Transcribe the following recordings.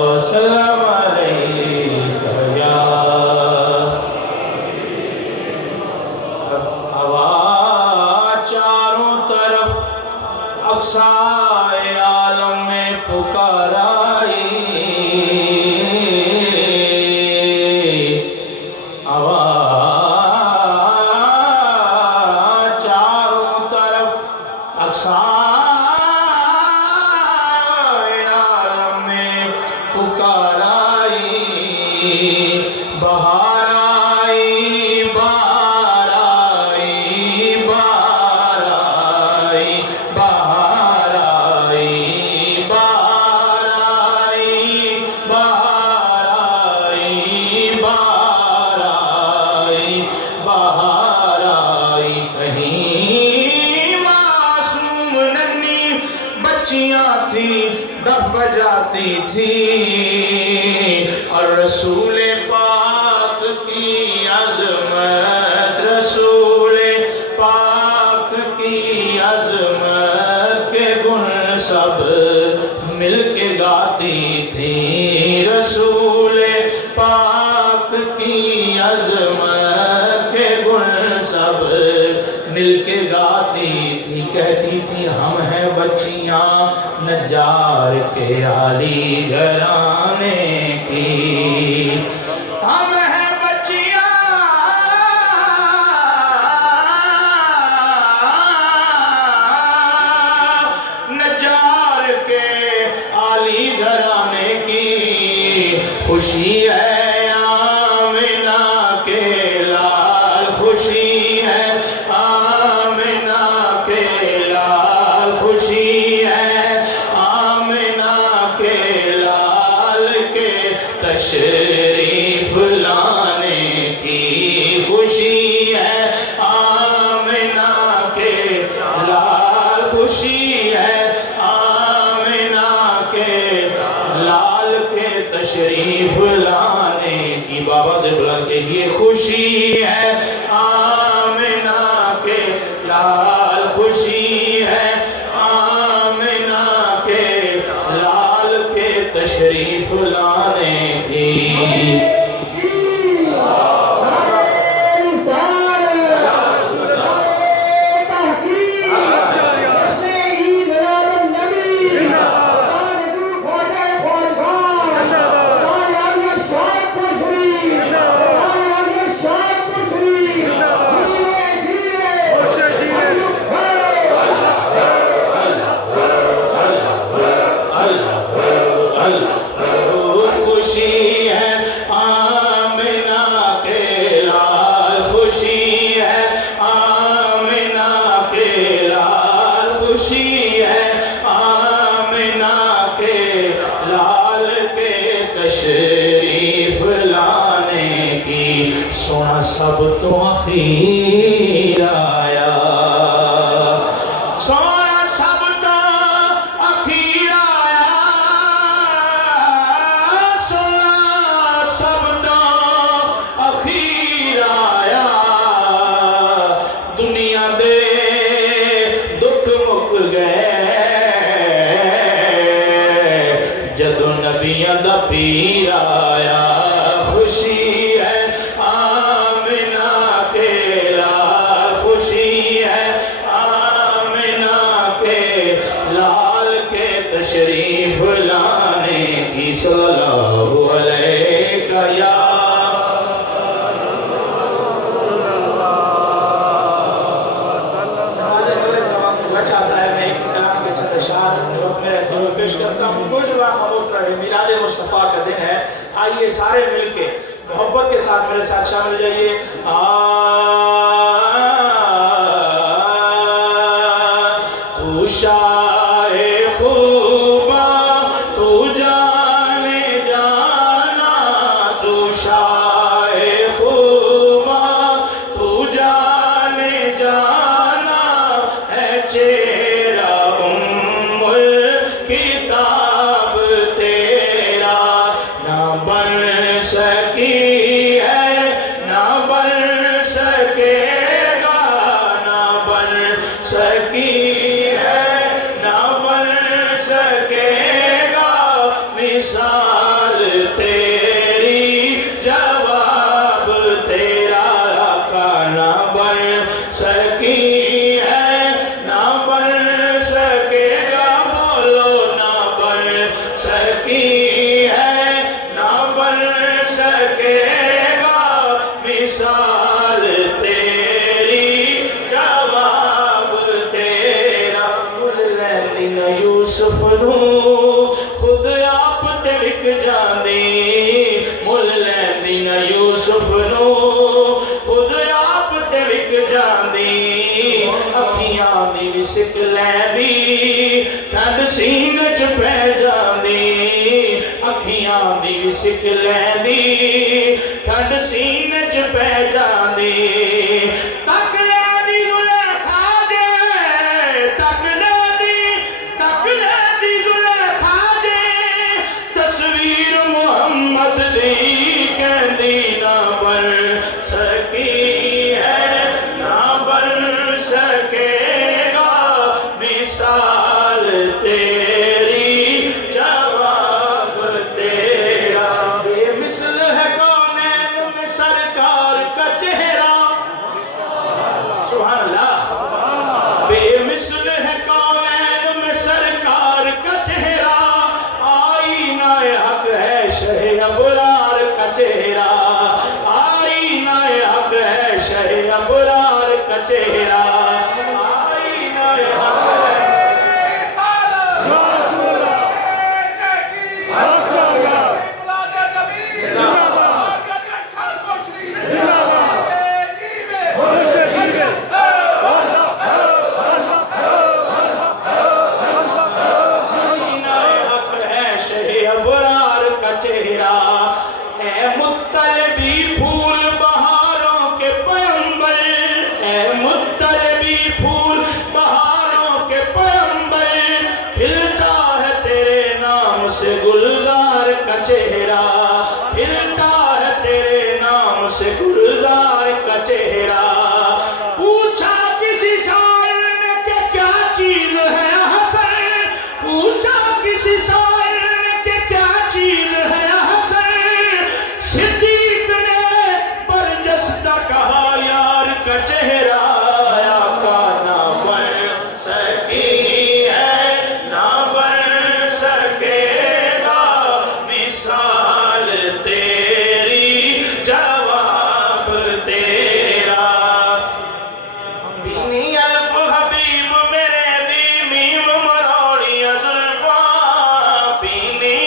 السلام علیکہ یا ہوا چاروں طرف اقصائے عالم میں پکار آئی ہوا چاروں طرف اقصائے پکار آئی بہار آئی بہار آئی بہار آئی بہار آئی بہار آئی بہار آئی بہار آئی بہار آئی کہیں معصوم ننھی بچیاں تھیں دف بجاتی تھی اور رسول پاک کی عظمت رسول پاک کی عظمت کے گن سب مل کے گاتی تھی رسول پاک کی عظمت کے گن سب مل کے گاتی تھی کہتی تھی ہم ہیں بچیاں نجار کے عالی گھرانے کی ہم ہیں بچیاں نجار کے عالی گھرانے کی خوشی ہے آمنہ کے لال خوشی ہے آمنہ کے لال خوشی ہے تشریف لانے کی خوشی ہے آمنہ کے لال خوشی ہے آمنہ کے لال کے تشریف لانے کی بابا سے بلند کہیے خوشی ہے آمنہ کے لال خوشی ہے آمنہ کے لال کے تشریف لانے کی سونا سب تو اخیر آیا سونا سب تو اخیر آیا سونا سب تو اخیر آیا دنیا دے دکھ مک گئے جدو نبیاں دا پیر آیا خوشی ہے آمنہ کے لال خوشی ہے آمنہ کے لال کے تشریف لانے کی صلی اللہ علیہ یا چاہتا ہے میں ایک کلام کے چند اشعار میں رہتے ہوئے پیش کرتا ہوں کچھ بات خاموش رہے میلاد مصطفیٰ کا دن ہے آئیے سارے مل کے محبت کے ساتھ میرے ساتھ شامل جائیے تو شاہ خوباں تو جانے جانا تو شاہ خوباں تو جانے جانا ہے چہرہ ام الکتاب تیرا نہ بن سکی ہے نہ بن سکی یوسف نو خود آپ تے وک جاندی مل لیندی نہ یوسف نو خود آپ تے وک جاندی اکھیاں دی وسک لیندی ٹھنڈ سینے چ پہ جاندی اکھیاں دی وسک لیندی ٹھنڈ سینے چ پہ جاندی تک لیندی زلیخا دے تک لیندی زلیخا دے تصویر محمد دی کہندی نہ بن سکی ہے نہ بن سکے گا مثال تیری جواب تیرا بے مثل ہے کونین میں سرکار کا چہرہ سبحان اللہ بے مثل ہے کونین میں سرکار کا چہرہ آئینہ حق ہے شہ ابرار کا چہرہ آئینہ حق ہے شہ ابرار کا چہرہ آئینہ حق ہے مطلبی پھول بہاروں کے پیمبر اے مطلبی پھول بہاروں کے پیمبر کھلتا ہے تیرے نام سے گلزار کا چہرہ کھلتا ہے تیرے نام سے گلزار کا چہرہ پوچھا کسی شاعر نے کہ کیا چیز ہے حسن پوچھا کسی شاعر نے کہ کیا چیز ہے حسن صدیق نے برجستہ کہا یار کا چہرہ آقا نہ بن سکی ہے نہ بن سکے گا مثال تیری جواب تیرا بینی الف حبیب میرے دی میم مروڑی زلفاں بینی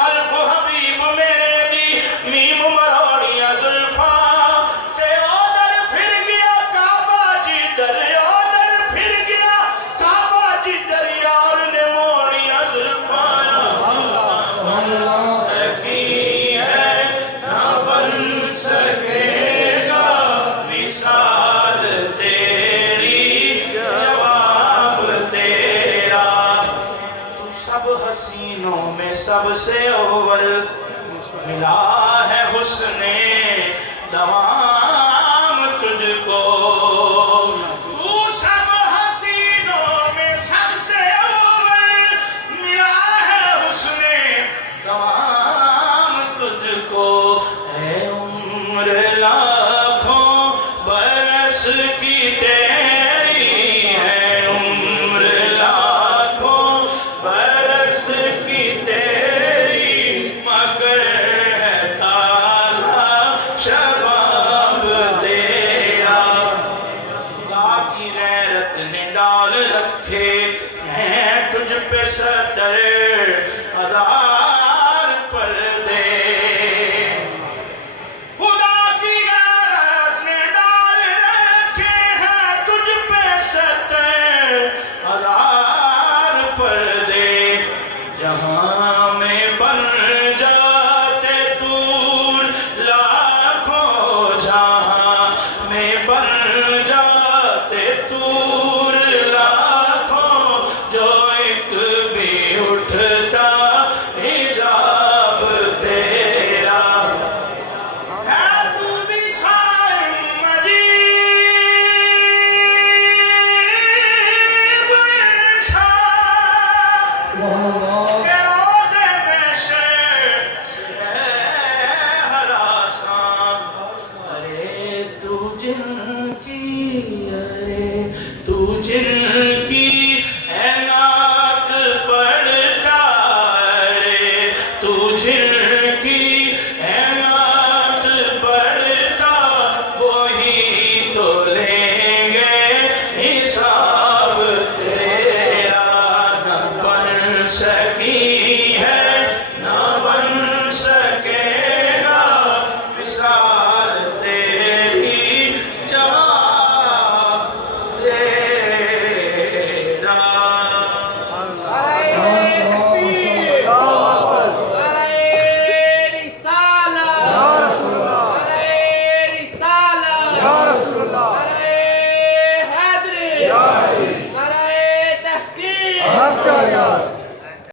الف حبیب میرے دی میم مروڑی زلفاں تے اودر پھر گیا کعبہ جدھر اودر پھر گیا کعبہ جدھر یار نے موڑی زلفاں سکی ہے نہ بن سکے گا مثال تیری جواب تیرا تو سب حسینوں میں سب سے اول ملا ہے حسن دوام تجھ کو تو سب حسینوں میں سب سے اول ملا ہے حسن دوام تجھ کو ہے عمر لاکھوں برس کی تیری ہے عمر لاکھوں برس کی تیری مگر ہے تازہ شباب تیرا خدا کی غیرت نے ڈال رکھے ہیں تجھ پہ ستر ہزار پردے خدا کی غیرت نے ڈال رکھے ہیں تجھ پہ ستر ہزار پردے جہاں میں بن جاتے دور لاکھوں جہاں میں بن جاتے دور لاکھوں جو ایک بھی اٹھتا حجاب تیرا ہے تو بھی شاعر مجیب انشاء